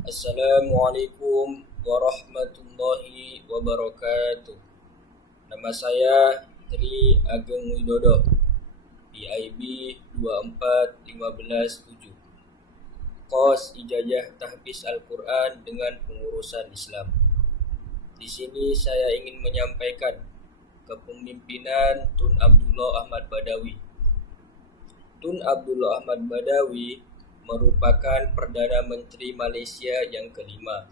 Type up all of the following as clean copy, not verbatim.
Assalamualaikum warahmatullahi wabarakatuh. Nama saya Tri Ageng Widodo, PIB 24157. Kos Ijazah Tahfiz Al-Quran dengan pengurusan Islam. Di sini saya ingin menyampaikan kepemimpinan Tun Abdullah Ahmad Badawi. Tun Abdullah Ahmad Badawi merupakan Perdana Menteri Malaysia yang kelima.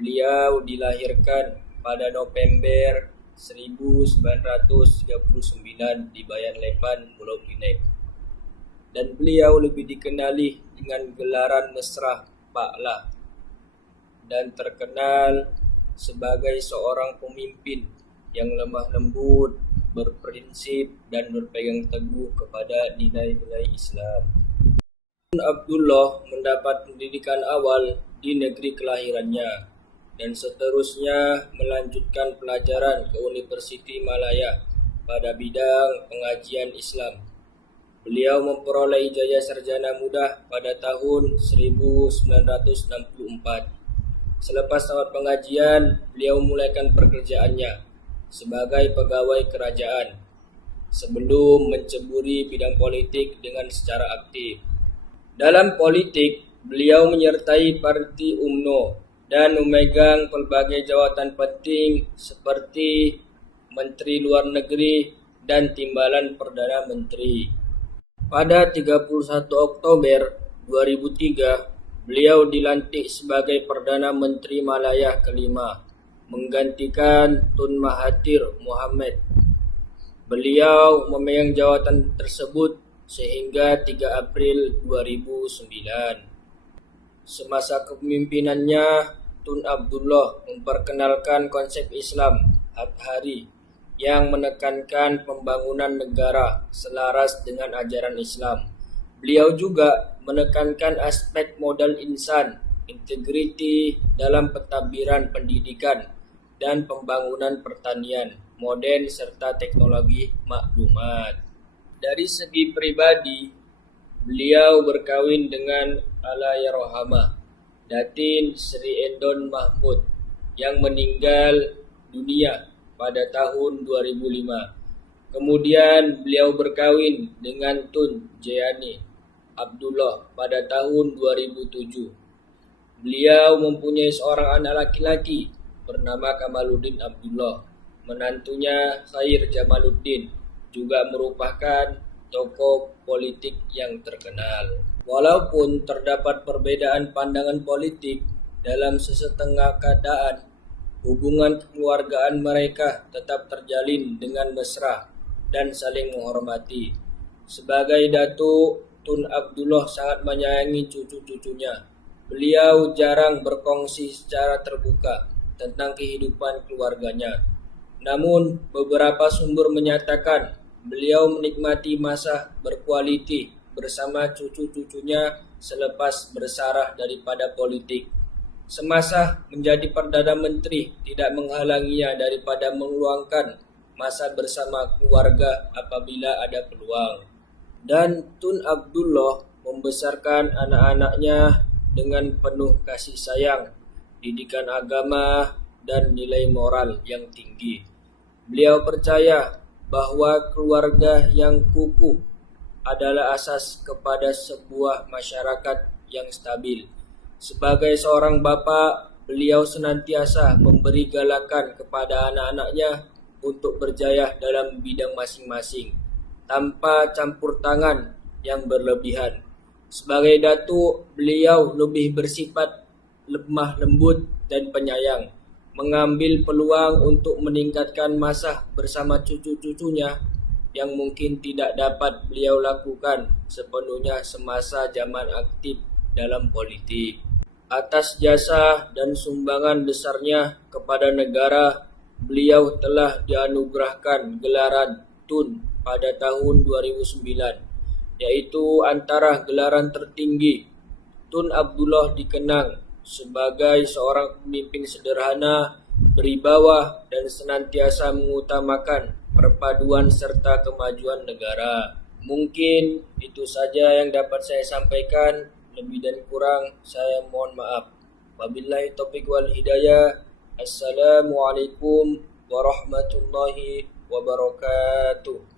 Beliau dilahirkan pada November 1939 di Bayan Lepan, Pulau Pinang. Dan beliau lebih dikenali dengan gelaran mesra Pak Lah dan terkenal sebagai seorang pemimpin yang lemah lembut, berprinsip dan berpegang teguh kepada nilai-nilai Islam. Abdullah mendapat pendidikan awal di negeri kelahirannya dan seterusnya melanjutkan pelajaran ke Universiti Malaya pada bidang pengajian Islam. Beliau memperoleh ijazah sarjana muda pada tahun 1964. Selepas tamat pengajian, beliau memulaikan pekerjaannya sebagai pegawai kerajaan sebelum menceburi bidang politik dengan secara aktif. Dalam politik, beliau menyertai Parti UMNO dan memegang pelbagai jawatan penting seperti Menteri Luar Negeri dan Timbalan Perdana Menteri. Pada 31 Oktober 2003, beliau dilantik sebagai Perdana Menteri Malaya kelima, menggantikan Tun Mahathir Mohamad. Beliau memegang jawatan tersebut sehingga 3 April 2009. Semasa kepemimpinannya, Tun Abdullah memperkenalkan konsep Islam Athari yang menekankan pembangunan negara selaras dengan ajaran Islam. Beliau juga menekankan aspek modal insan, integriti dalam pentadbiran pendidikan dan pembangunan pertanian modern serta teknologi maklumat. Dari segi pribadi, beliau berkawin dengan Allahyarhamah Datin Sri Endon Mahmud yang meninggal dunia pada tahun 2005. Kemudian beliau berkawin dengan Tun Jayani Abdullah pada tahun 2007. Beliau mempunyai seorang anak laki-laki bernama Kamaluddin Abdullah. Menantunya Khair Jamaluddin juga merupakan tokoh politik yang terkenal. Walaupun terdapat perbedaan pandangan politik dalam sesetengah keadaan, hubungan kekeluargaan mereka tetap terjalin dengan mesra dan saling menghormati. Sebagai datuk, Tun Abdullah sangat menyayangi cucu-cucunya. Beliau jarang berkongsi secara terbuka tentang kehidupan keluarganya. Namun, beberapa sumber menyatakan beliau menikmati masa berkualiti bersama cucu-cucunya selepas bersarah daripada politik. Semasa menjadi Perdana Menteri tidak menghalanginya daripada meluangkan masa bersama keluarga apabila ada peluang. Dan Tun Abdullah membesarkan anak-anaknya dengan penuh kasih sayang, didikan agama, dan nilai moral yang tinggi. Beliau percaya bahwa keluarga yang kukuh adalah asas kepada sebuah masyarakat yang stabil. Sebagai seorang bapa, beliau senantiasa memberi galakan kepada anak-anaknya untuk berjaya dalam bidang masing-masing, tanpa campur tangan yang berlebihan. Sebagai datuk, beliau lebih bersifat lemah lembut dan penyayang, mengambil peluang untuk meningkatkan masa bersama cucu-cucunya yang mungkin tidak dapat beliau lakukan sepenuhnya semasa zaman aktif dalam politik. Atas jasa dan sumbangan besarnya kepada negara, beliau telah dianugerahkan gelaran Tun pada tahun 2009, yaitu antara gelaran tertinggi. Tun Abdullah dikenang sebagai seorang pemimpin sederhana, berwibawa dan senantiasa mengutamakan perpaduan serta kemajuan negara. Mungkin itu saja yang dapat saya sampaikan. Lebih dan kurang saya mohon maaf. Wabillahi taufiq wal hidayah. Assalamualaikum warahmatullahi wabarakatuh.